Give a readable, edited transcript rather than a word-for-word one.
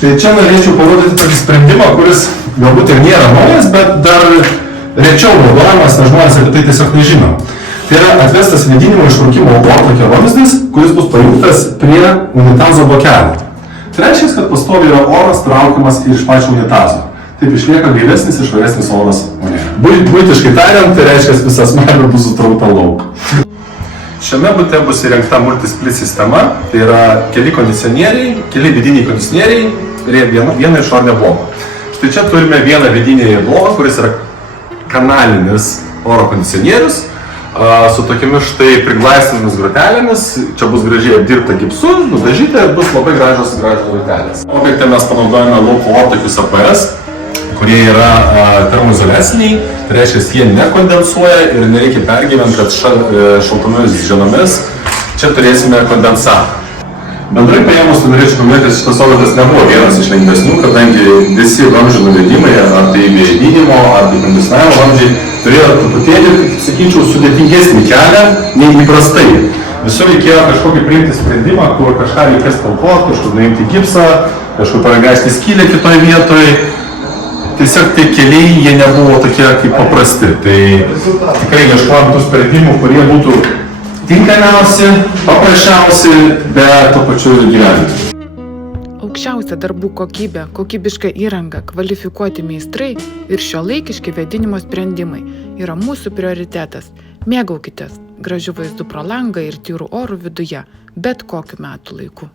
Štai čia norėčiau parodyti tokį sprendimą, kuris galbūt ir nėra naujas, bet dar rečiau naudojamas, nes žmonės apie tai tiesiog nežino. Tai yra atvestas vėdinimo išrūkimo ortakio vamzdis, kuris bus pajungtas prie unitazo blokelio. Tai reiškia, kad pastoviai yra oras traukiamas iš pačio unitazo. Taip išlieka gaivesnis ir švaresnis oras vonioje. Buitiškai tariant, tai reiškia, visa smarvė bus sutrauta lauk. Šiame bute bus įrengta multisplit sistema, tai yra keli kondicionieriai, keli vidiniai kondicionieriai ir viena išorinė blokų. Štai čia turime vieną vidinį bloką, kuris yra kanalinis oro kondicionierius su tokiamis štai priglaistomis grotelėmis. Čia bus gražiai apdirbta gipsu, nudažyta ir bus labai gražios grotelės. Objekte mes panaudojame lauko ortakius APS, kurie yra termoizoliaciniai, tai reiškia, jie nekondensuoja ir nereikia pergyventi, kad šaltomis dienomis čia turėsime kondensatą. Bendrai paėmus, norėčiau paminėti, kad šitas objektas nebuvo vienas iš lengvesnių, kadangi visi vamzdžių nuvedimai, ar tai vėdinimo, ar tai kondicionavimo vamzdžiai, turėjo truputėlį, sakyčiau, sudėtingesnį kelią nei įprastai. Visur reikėjo kažkokį priimti sprendimą, kur kažką reikės talpoti, kažkur nuimti gipsą, kažkur paragaisti skylę kitoj vietoj. Tiesiog tie keliai, jie nebuvo tokie kaip paprasti. Tai tikrai ieškojom tų sprendimų, kurie būtų tinkamiausi, paprasčiausi, bet tuo pačiu gyvenime. Aukščiausia darbų kokybė, kokybiška įranga, kvalifikuoti meistrai ir šiuolaikiški vėdinimo sprendimai yra mūsų prioritetas. Mėgaukitės gražiu vaizdu pro langą ir tyru oru viduje, bet kokiu metų laiku.